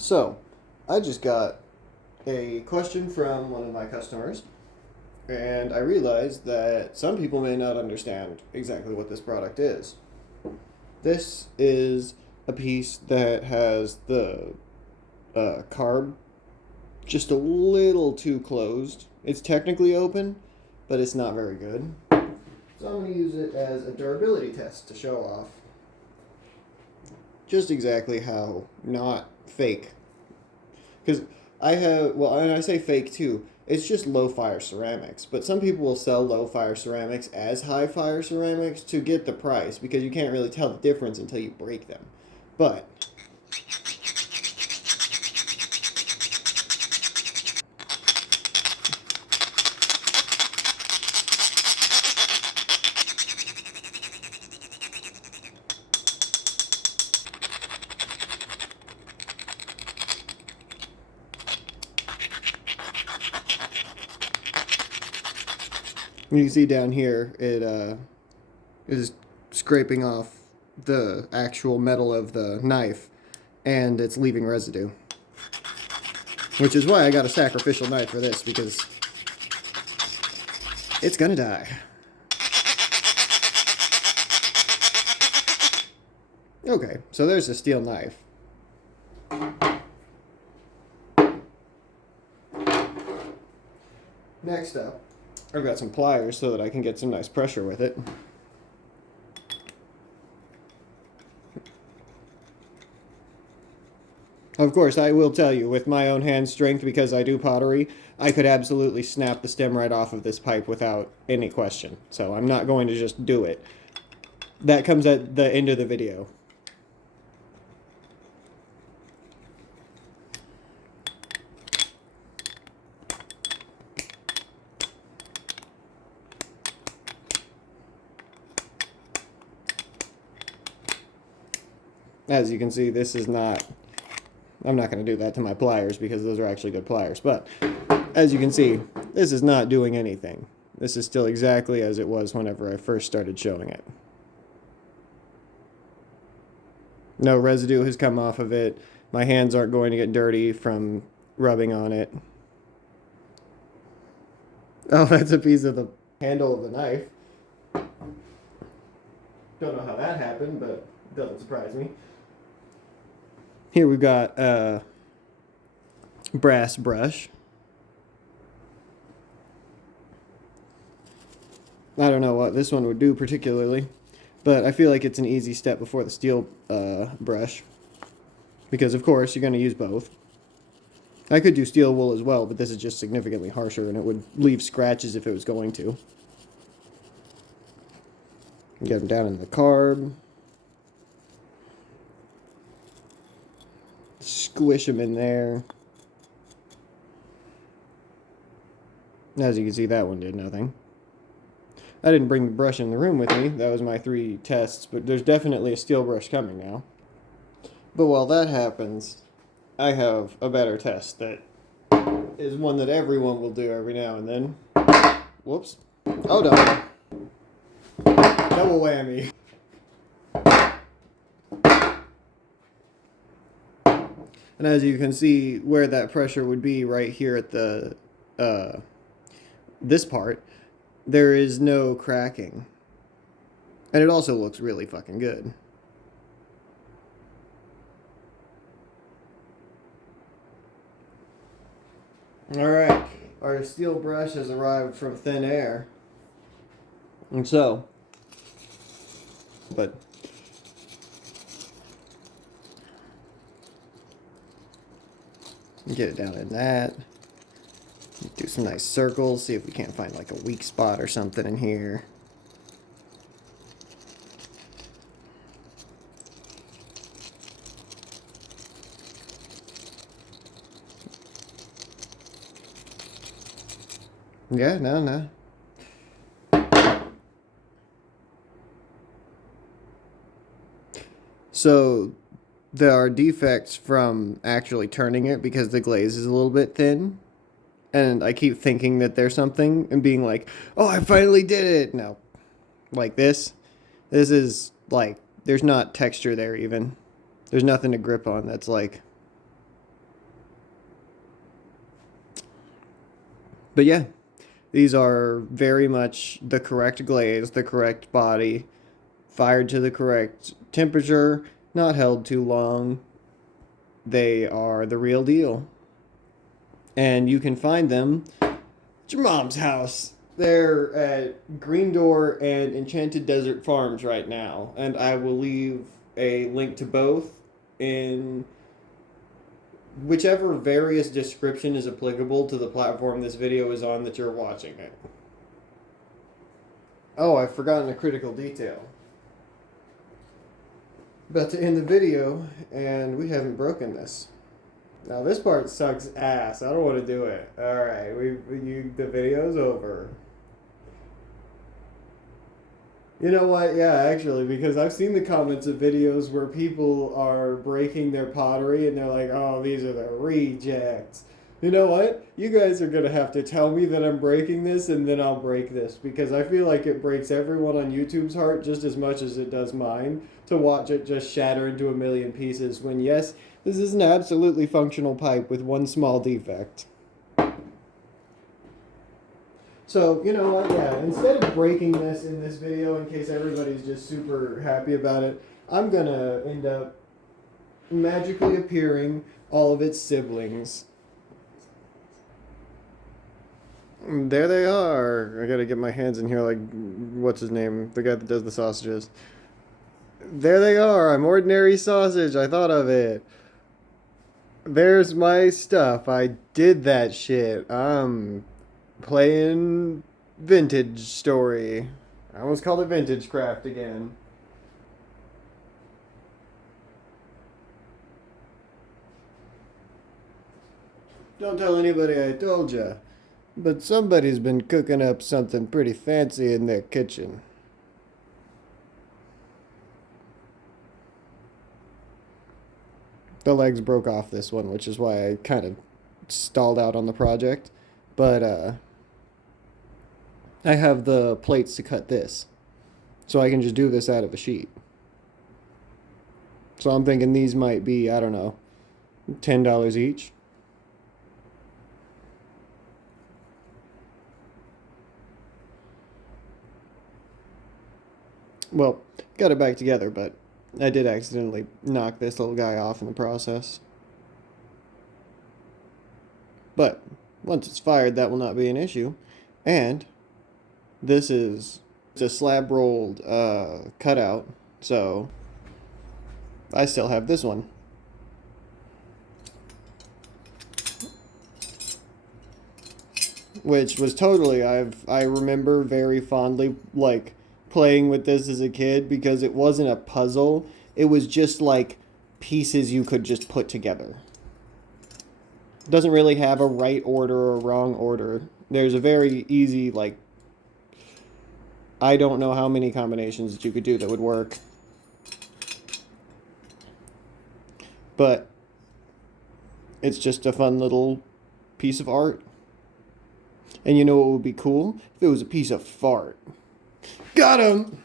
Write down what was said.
So, I just got a question from one of my customers, and I realized that some people may not understand exactly what this product is. This is a piece that has the carb just a little too closed. It's technically open, but it's not very good. So I'm going to use it as a durability test to show off just exactly how not fake. Because I have, well, and I say fake too, it's just low fire ceramics. But some people will sell low fire ceramics as high fire ceramics to get the price because you can't really tell the difference until you break them. But you can see down here, it is scraping off the actual metal of the knife, and it's leaving residue. Which is why I got a sacrificial knife for this, because it's gonna die. Okay, so there's a steel knife. Next up, I've got some pliers so that I can get some nice pressure with it. Of course, I will tell you, with my own hand strength, because I do pottery, I could absolutely snap the stem right off of this pipe without any question. So I'm not going to just do it. That comes at the end of the video. As you can see, this is not... I'm not going to do that to my pliers because those are actually good pliers. But as you can see, this is not doing anything. This is still exactly as it was whenever I first started showing it. No residue has come off of it. My hands aren't going to get dirty from rubbing on it. Oh, that's a piece of the handle of the knife. Don't know how that happened, but it doesn't surprise me. Here we've got a brass brush. I don't know what this one would do particularly, but I feel like it's an easy step before the steel brush. Because, of course, you're going to use both. I could do steel wool as well, but this is just significantly harsher, and it would leave scratches if it was going to. Get them down into the carb. Squish them in there. As you can see, that one did nothing. I didn't bring the brush in the room with me. That was my 3 tests, but there's definitely a steel brush coming now. But while that happens, I have a better test that is one that everyone will do every now and then. Whoops. Oh no. Double whammy. And as you can see, where that pressure would be right here at the this part, there is no cracking. And it also looks really fucking good. Alright, our steel brush has arrived from thin air. And so, but get it down in that. Do some nice circles, see if we can't find like a weak spot or something in here. Yeah, no. So there are defects from actually turning it because the glaze is a little bit thin. And I keep thinking that there's something and being like, oh, I finally did it. No. Like this. This is like, there's not texture there even. There's nothing to grip on that's like But yeah, these are very much the correct glaze, the correct body, fired to the correct temperature, not held too long. They are the real deal. And you can find them at your mom's house. They're at Green Door and Enchanted Desert Farms right now. And I will leave a link to both in whichever various description is applicable to the platform this video is on that you're watching it. Oh, I've forgotten a critical detail. About to end the video, and we haven't broken this. Now this part sucks ass. I don't want to do it. All right, the video's over. You know what? Yeah, actually, because I've seen the comments of videos where people are breaking their pottery and they're like, "Oh, these are the rejects." You know what? You guys are gonna have to tell me that I'm breaking this, and then I'll break this, because I feel like it breaks everyone on YouTube's heart just as much as it does mine to watch it just shatter into a million pieces. When yes, this is an absolutely functional pipe with one small defect. So, you know what, yeah, instead of breaking this in this video in case everybody's just super happy about it, I'm gonna end up magically appearing all of its siblings. There they are. I gotta get my hands in here like, what's his name? The guy that does the sausages. There they are. I'm ordinary sausage. I thought of it. There's my stuff. I did that shit. Playing vintage story. I almost called it vintage craft again. Don't tell anybody I told ya, but somebody's been cooking up something pretty fancy in their kitchen. The legs broke off this one, which is why I kind of stalled out on the project. But I have the plates to cut this, so I can just do this out of a sheet. So I'm thinking these might be, I don't know, $10 each. Well, got it back together, but I did accidentally knock this little guy off in the process. But once it's fired, that will not be an issue. And this is a slab rolled cutout, so I still have this one. Which was totally, I remember very fondly, like, playing with this as a kid, because it wasn't a puzzle. It was just like pieces you could just put together. It doesn't really have a right order or wrong order. There's a very easy, like, I don't know how many combinations that you could do that would work. But it's just a fun little piece of art. And you know what would be cool? If it was a piece of fart. Got him!